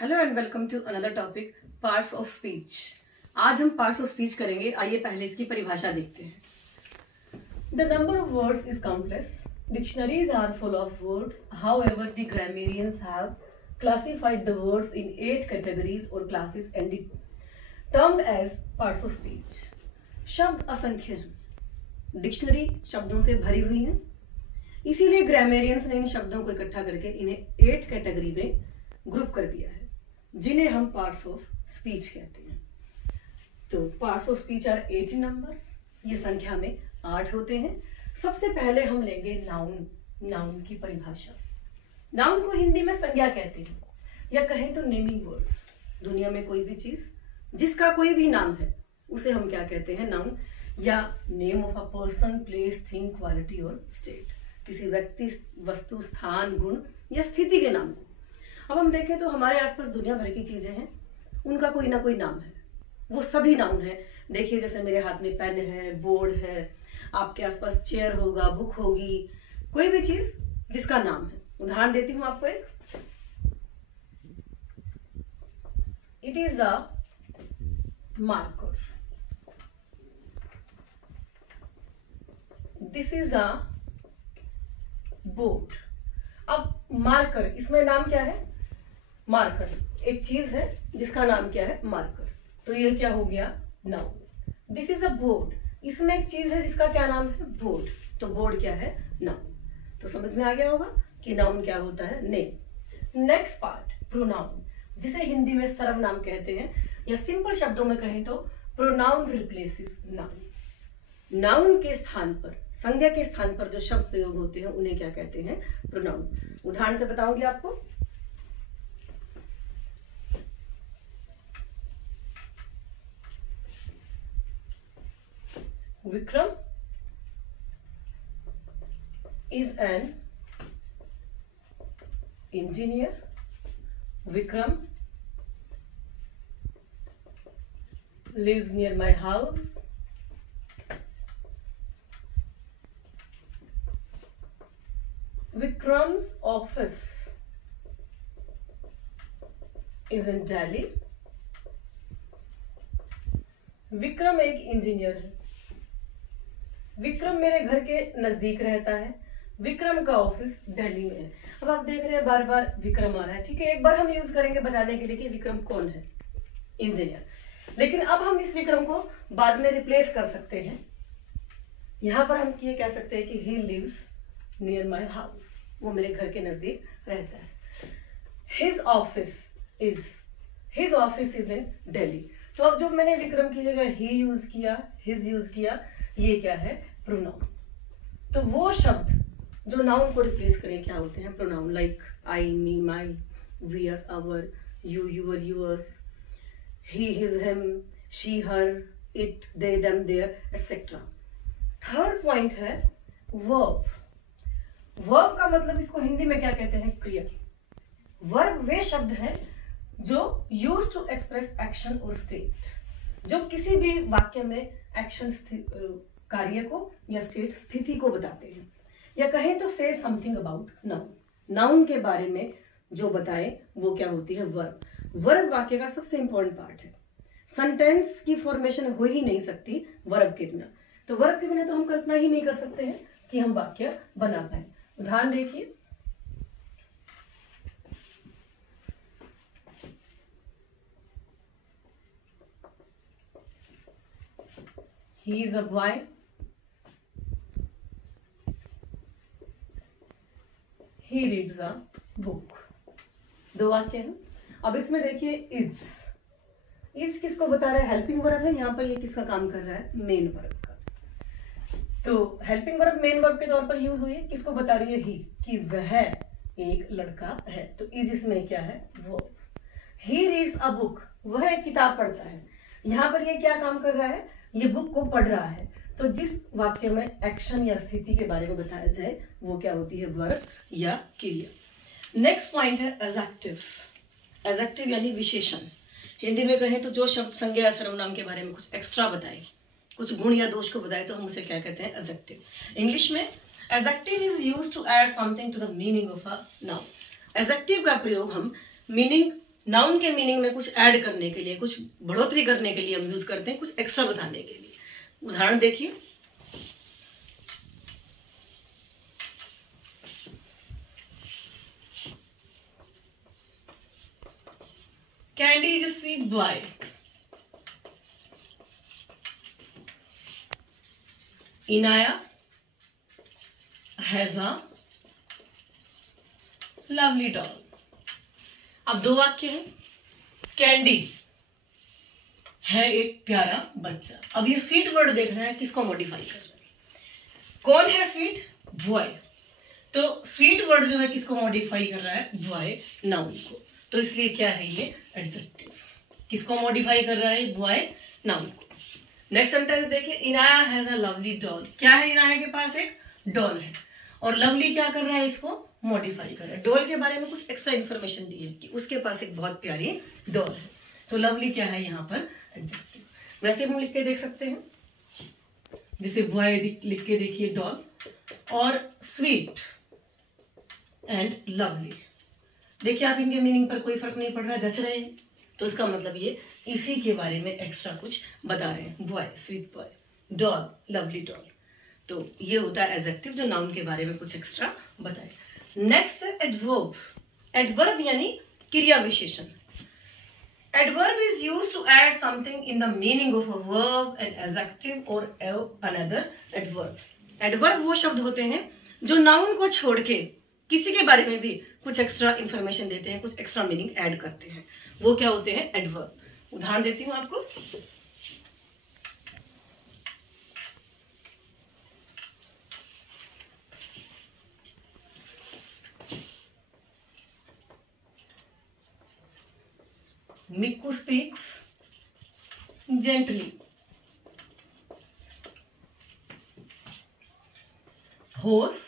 Hello and welcome to another topic parts of speech. आज हम parts of speech करेंगे। आइए पहले इसकी परिभाषा देखते हैं। The number of words is countless. Dictionaries are full of words. However the grammarians have classified the words in 8 categories और classes and termed as parts of speech. शब्द असंख्य हैं, डिक्शनरी शब्दों से भरी हुई है, इसीलिए ग्रामेरियंस ने इन शब्दों को इकट्ठा करके इन्हें 8 कैटेगरी में ग्रुप कर दिया है, जिन्हें हम पार्ट्स ऑफ स्पीच कहते हैं। तो parts of speech are 8 numbers. ये संख्या में 8 होते हैं। सबसे पहले हम लेंगे नाउन। नाउन की परिभाषा। नाउन को हिंदी में संज्ञा कहते हैं, या कहें तो नेमिंग वर्ड्स। दुनिया में कोई भी चीज जिसका कोई भी नाम है उसे हम क्या कहते हैं? नाउन, या name of a person, place, thing, quality और स्टेट। किसी व्यक्ति, वस्तु, स्थान, गुण या स्थिति के नाम को। अब हम देखें तो हमारे आसपास दुनिया भर की चीजें हैं, उनका कोई ना कोई नाम है, वो सभी नाउन है। देखिए जैसे मेरे हाथ में पेन है, बोर्ड है, आपके आसपास चेयर होगा, बुक होगी, कोई भी चीज जिसका नाम है। उदाहरण देती हूं आपको एक। It is a marker. This is a board. अब मार्कर, इसमें नाम क्या है? मार्कर। एक चीज है जिसका नाम क्या है? मार्कर। तो ये क्या हो गया? Noun. This is a board. इसमें एक चीज है जिसका क्या नाम है? बोर्ड। तो बोर्ड क्या है? नाउन। तो समझ में आ गया होगा कि नाउन क्या होता है? नेम। नेक्स्ट पार्ट, प्रोनाउन, जिसे हिंदी में सर्वनाम कहते हैं, या सिंपल शब्दों में कहें तो प्रोनाउन रिप्लेसेस नाउन। नाउन के स्थान पर, संज्ञा के स्थान पर जो शब्द प्रयोग होते हैं उन्हें क्या कहते हैं? प्रोनाउन। उदाहरण से बताऊंगी आपको। Vikram is an engineer. Vikram lives near my house. Vikram's office is in Delhi. Vikram एक इंजीनियर है। विक्रम मेरे घर के नजदीक रहता है। विक्रम का ऑफिस दिल्ली में है। अब आप देख रहे हैं बार बार विक्रम आ रहा है, ठीक है। एक बार हम यूज करेंगे बताने के लिए कि विक्रम कौन है? इंजीनियर। लेकिन अब हम इस विक्रम को बाद में रिप्लेस कर सकते हैं। यहां पर हम ये कह सकते हैं कि he lives near my house. वो मेरे घर के नजदीक रहता है। His office is in Delhi. तो अब जो मैंने विक्रम की जगह ही यूज किया, हिज यूज किया, ये क्या है? प्रोनाउन। तो वो शब्द जो नाउन को रिप्लेस करें क्या होते हैं? Pronoun. Like I, me, my, we, us, our, you, your, yours, he, his, him, she, her, it, they, them, their, etcetera. Third point है वर्ब। वर्ब का मतलब इसको हिंदी में क्या कहते हैं? क्रिया। वर्ब वे शब्द हैं जो यूज टू एक्सप्रेस एक्शन और स्टेट, जो किसी भी वाक्य में एक्शन, कार्य को या स्टेट, स्थिति को बताते हैं, या कहें तो से समथिंग अबाउट नाउन। नाउन के बारे में जो बताए वो क्या होती है? वर्ब। वर्ब वाक्य का सबसे इंपॉर्टेंट पार्ट है। सेंटेंस की फॉर्मेशन हो ही नहीं सकती वर्ब के बिना। तो वर्ब के बिना तो हम कल्पना ही नहीं कर सकते हैं कि हम वाक्य बना पाए। उदाहरण देखिए। He is a boy. He reads a book. 2 वाक्य हैं। अब इसमें देखिए इज किसको बता रहा है? हेल्पिंग वर्ब है। यहाँ पर ये किसका काम कर रहा है? मेन वर्ब का। तो हेल्पिंग वर्ब मेन वर्ब के तौर पर यूज हुई है। किसको बता रही है? ही, कि वह एक लड़का है। तो इज इसमें क्या है? वो। ही रीड्स अ बुक, वह एक किताब पढ़ता है। यहाँ पर ये क्या काम कर रहा है? ये बुक को पढ़ रहा है। तो जिस वाक्य में एक्शन या स्थिति के बारे में बताया जाए वो क्या होती है? वर्ब या क्रिया। नेक्स्ट पॉइंट है एडजेक्टिव। एडजेक्टिव यानी विशेषण। हिंदी में कहें तो जो शब्द संज्ञा या सर्वनाम के बारे में कुछ एक्स्ट्रा बताए, कुछ गुण या दोष को बताए, तो हम उसे क्या कहते हैं? एडजेक्टिव। इंग्लिश में adjective is used to add something to the meaning of a noun. Adjective का प्रयोग हम मीनिंग नाउन के मीनिंग में कुछ ऐड करने के लिए, कुछ बढ़ोतरी करने के लिए हम यूज करते हैं, कुछ एक्स्ट्रा बताने के लिए। उदाहरण देखिए, candy is a sweet boy. Inaya has a lovely doll. अब दो वाक्य हैं। कैंडी है एक प्यारा बच्चा। अब ये स्वीट वर्ड देख रहे हैं, किसको मॉडिफाई कर रहे हैं? कौन है स्वीट? बॉय। तो स्वीट वर्ड जो है किसको मॉडिफाई कर रहा है? बॉय, नाउन को। तो इसलिए क्या है ये? एडजेक्टिव। किसको मॉडिफाई कर रहा है? बॉय, नाउन को। नेक्स्ट सेंटेंस देखिए, Inaya has a lovely doll. क्या है इनाया के पास? एक डॉल है। और लवली क्या कर रहा है? इसको मॉडिफाई कर रहा है। डॉल के बारे में कुछ एक्स्ट्रा इन्फॉर्मेशन दी है कि उसके पास एक बहुत प्यारी डॉल है। तो लवली क्या है यहाँ पर? एडजेक्टिव। वैसे हम लिख के देख सकते हैं, जैसे बॉय लिख के देखिए डॉल, और स्वीट एंड लवली। देखिए आप, इनके मीनिंग पर कोई फर्क नहीं पड़ रहा, जच रहे हैं। तो इसका मतलब ये इसी के बारे में एक्स्ट्रा कुछ बता रहे हैं। Boy, sweet boy, doll, lovely doll. तो ये होता है एडजेक्टिव, जो नाउन के बारे में कुछ एक्स्ट्रा बताए। नेक्स्ट है एडवर्ब। एडवर्ब यानी क्रिया विशेषण। Adverb is used to add something in the meaning of a verb, an adjective or another adverb. Adverb वो शब्द होते हैं जो नाउन को छोड़ के किसी के बारे में भी कुछ एक्स्ट्रा इंफॉर्मेशन देते हैं, कुछ एक्स्ट्रा मीनिंग ऐड करते हैं। वो क्या होते हैं? एडवर्ब। उदाहरण देती हूं आपको। Miku speaks gently. Horse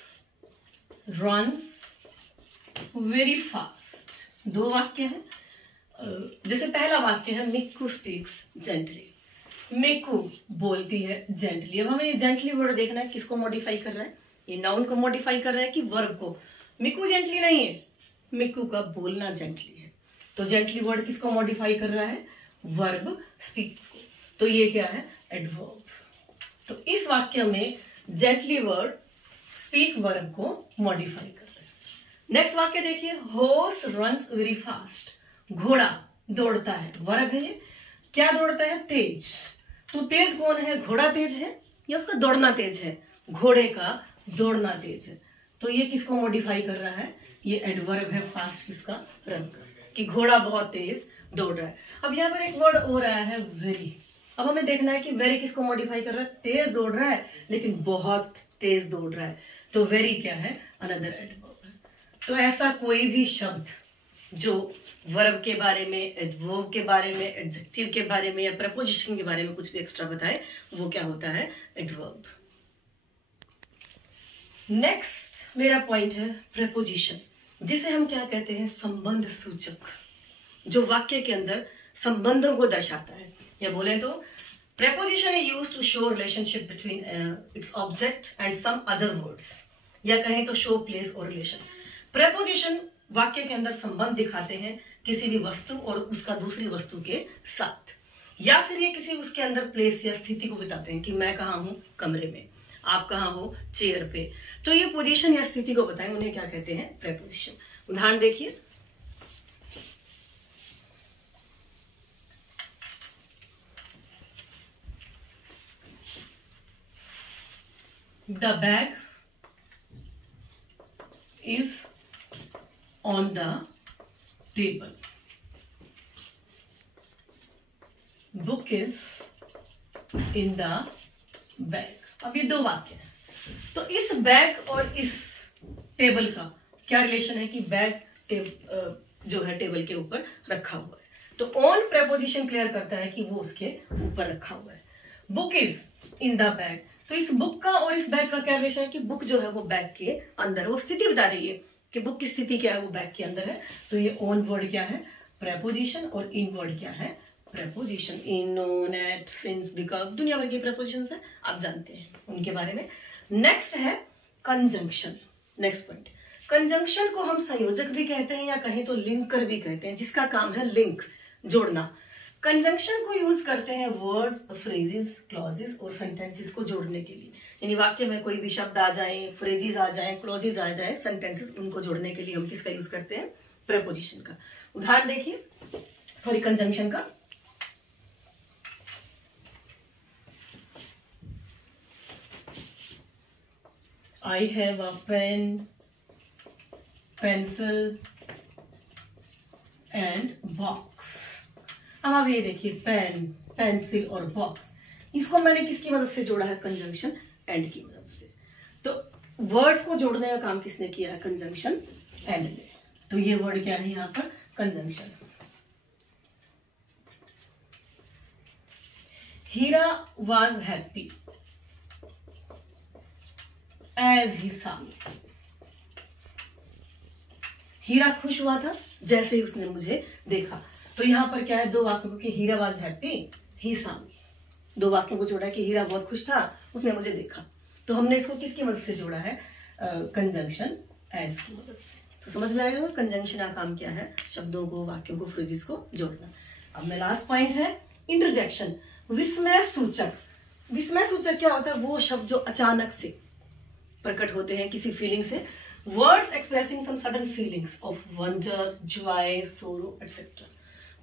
runs very fast. दो वाक्य हैं। जैसे पहला वाक्य है मिकू स्पीक्स जेंटली। मिकू बोलती है जेंटली। अब हमें ये जेंटली वर्ड देखना है, किसको मॉडिफाई कर रहा है? ये नाउन को मॉडिफाई कर रहा है कि वर्ब को? मिकू जेंटली नहीं है, मिकू का बोलना जेंटली है। तो जेंटली वर्ड किसको मॉडिफाई कर रहा है? वर्ब स्पीक को। तो ये क्या है? एडवर्ब। तो इस वाक्य में जेंटली वर्ड स्पीक वर्ब को मॉडिफाई कर रहा है। नेक्स्ट वाक्य देखिए, हॉर्स रन्स वेरी फास्ट। घोड़ा दौड़ता है। वर्ब है ये। क्या दौड़ता है? तेज। तो तेज कौन है? घोड़ा तेज है या उसका दौड़ना तेज है? घोड़े का दौड़ना तेज है। तो ये किसको मॉडिफाई कर रहा है? ये एडवर्ब है फास्ट किसका? रन का, कि घोड़ा बहुत तेज दौड़ रहा है। अब यहाँ पर एक वर्ड और आया है वेरी। अब हमें देखना है कि वेरी किसको मॉडिफाई कर रहा है? तेज दौड़ रहा है लेकिन बहुत तेज दौड़ रहा है। तो वेरी क्या है? अनदर एडवर्ब है। तो ऐसा कोई भी शब्द जो वर्ब के बारे में, एडवर्ब के बारे में, एडजेक्टिव के बारे में या प्रपोजिशन के बारे में कुछ भी एक्स्ट्रा बताए, वो क्या होता है? एडवर्ब। नेक्स्ट मेरा पॉइंट है प्रपोजिशन, जिसे हम क्या कहते हैं? संबंध सूचक, जो वाक्य के अंदर संबंधों को दर्शाता है। या बोले तो preposition is used to show relationship between its object and some other words, या कहें तो show place और relation। preposition वाक्य के अंदर संबंध दिखाते हैं किसी भी वस्तु और उसका दूसरी वस्तु के साथ, या फिर ये किसी उसके अंदर प्लेस या स्थिति को बताते हैं कि मैं कहाँ हूं? कमरे में। आप कहाँ हो? चेयर पे। तो ये पोजीशन या स्थिति को बताएं, उन्हें क्या कहते हैं? preposition। उदाहरण देखिए, The bag is on the table. Book is in the bag. अब ये दो वाक्य हैं। तो इस बैग और इस टेबल का क्या रिलेशन है? कि बैग जो है टेबल के ऊपर रखा हुआ है। तो ऑन प्रेपोजिशन क्लियर करता है कि वो उसके ऊपर रखा हुआ है। Book is in the bag. तो इस बुक का और इस बैग का क्या रिलेशन है? कि बुक जो है वो बैग के अंदर, वो स्थिति बता रही है कि बुक की स्थिति क्या है? वो बैग के अंदर है। तो ये ऑन वर्ड क्या है? प्रेपोजिशन। और इन वर्ड क्या है? Preposition. In, on, at, since, because, दुनिया भर के प्रेपोजिशंस हैं, आप जानते हैं उनके बारे में। नेक्स्ट है कंजंक्शन। नेक्स्ट पॉइंट, कंजंक्शन को हम संयोजक भी कहते हैं या कहें तो लिंकर भी कहते हैं, जिसका काम है लिंक, जोड़ना। कंजंक्शन को यूज करते हैं वर्ड्स, फ्रेजेस, क्लॉजेस और सेंटेंसेस को जोड़ने के लिए। यानी वाक्य में कोई भी शब्द आ जाए, फ्रेजेस आ जाए, क्लॉजेस आ जाए, सेंटेंसेस, उनको जोड़ने के लिए हम किसका यूज करते हैं? प्रीपोजिशन का। उदाहरण देखिए, सॉरी, कंजंक्शन का। I have a pen, pencil and box। अब आप ये देखिए, पेन, पेंसिल और बॉक्स, इसको मैंने किसकी मदद से जोड़ा है? कंजंक्शन एंड की मदद से। तो वर्ड्स को जोड़ने का काम किसने किया है? कंजंक्शन एंड ने। तो ये वर्ड क्या है यहाँ पर? Conjunction. Hira was happy as he saw me। Hira खुश हुआ था जैसे ही उसने मुझे देखा। तो यहां पर क्या है? दो वाक्यों के, Heera was happy, he saw me। दो वाक्यों को जोड़ा है कि हीरा बहुत खुश था, उसने मुझे देखा। तो हमने इसको किसकी मदद से जोड़ा है? कंजंक्शन एज की मदद से। तो समझ में आएगा कंजंक्शन का काम क्या है? शब्दों को, वाक्यों को, फ्रेजेस को जोड़ना। अब मेरा लास्ट पॉइंट है इंटरजेक्शन, विस्मय सूचक। विस्मय सूचक क्या होता है? वो शब्द जो अचानक से प्रकट होते हैं किसी फीलिंग से। Words expressing some sudden feelings of wonder, joy, sorrow etcetera.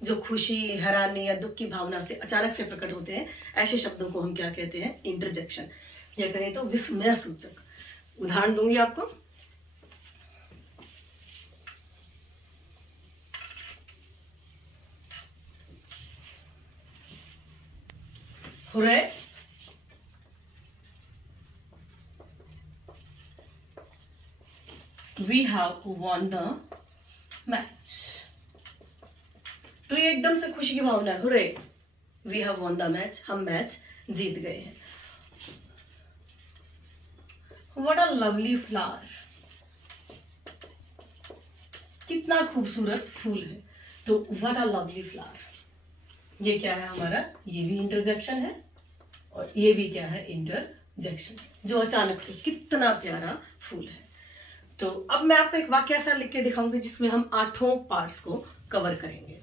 जो खुशी, हैरानी या दुख की भावना से अचानक से प्रकट होते हैं, ऐसे शब्दों को हम क्या कहते हैं? इंटरजेक्शन, या कहें तो विस्मय सूचक। उदाहरण दूंगी आपको। Hooray! We have won the match। तो ये एकदम से खुशी की भावना है। Hurray, we have won the match, हम मैच जीत गए हैं। व्हाट अ लवली फ्लावर, कितना खूबसूरत फूल है। तो व्हाट अ लवली फ्लावर, ये क्या है हमारा? ये भी इंटरजेक्शन है और ये भी क्या है? इंटरजेक्शन, जो अचानक से, कितना प्यारा फूल है। तो अब मैं आपको एक वाक्य ऐसा लिख के दिखाऊंगी जिसमें हम 8 पार्ट्स को कवर करेंगे।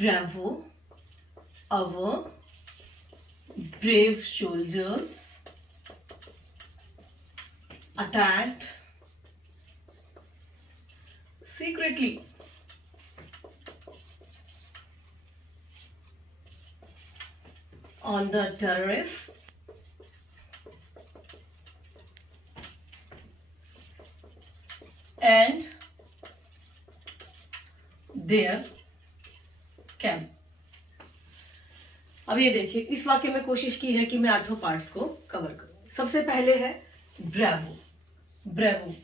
Bravo, our brave soldiers attacked secretly on the terrorists and their camp. अब ये देखिए, इस वाक्य में कोशिश की है कि मैं 8 पार्ट्स को कवर करूं। सबसे पहले है ब्रेवो। ब्रेवो,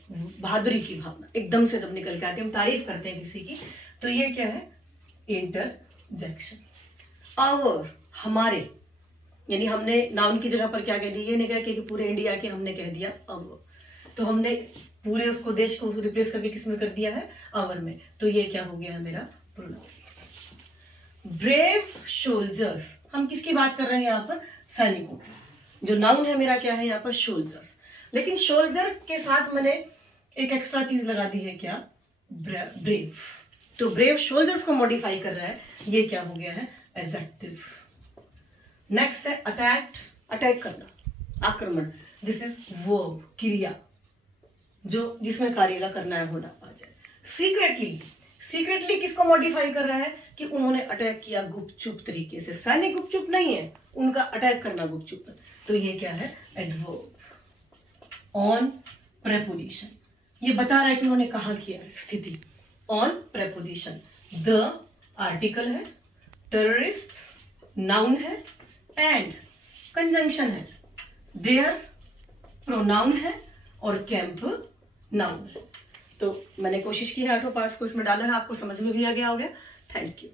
बहादुरी की भावना, एकदम से जब निकल के आती है, हम तारीफ करते हैं किसी की, तो ये क्या है? इंटरजेक्शन। आवर, हमारे, यानी हमने नाउन की जगह पर क्या कह दिया? ये नहीं कह कि पूरे इंडिया के, हमने कह दिया अवर। तो हमने पूरे उसको, देश को रिप्लेस करके किस में कर दिया है? अवर में। तो ये क्या हो गया है? मेरा प्रोनाउन। ब्रेव सोल्जर्स, हम किसकी बात कर रहे हैं यहाँ पर? सैनिकों की। जो नाउन है मेरा क्या है यहाँ पर? सोल्जर्स। लेकिन सोल्जर के साथ मैंने एक एक्स्ट्रा चीज लगा दी है, क्या? ब्रेव। तो ब्रेव सोल्जर्स को मॉडिफाई कर रहा है, ये क्या हो गया है? एडजेक्टिव। नेक्स्ट है अटैक्ड, अटैक करना, आक्रमण। दिस इज वर्ब, क्रिया, जो जिसमें कार्य का करना है, होना आ जाए। सीक्रेटली, सीक्रेटली किसको मॉडिफाई कर रहा है? कि उन्होंने अटैक किया गुपचुप तरीके से। सैनिक गुपचुप नहीं है, उनका अटैक करना गुपचुप है। तो ये क्या है? एडवर्ब। ऑन प्रेपोजिशन, ये बता रहा है कि उन्होंने कहां किया है, स्थिति। ऑन प्रेपोजिशन, द आर्टिकल है, टेररिस्ट नाउन है, एंड कंजंक्शन है, देयर प्रोनाउन है, और कैंप नाउन है। तो मैंने कोशिश की है 8 पार्ट्स को इसमें डालना है, आपको समझ में भी आ गया होगा। Thank you.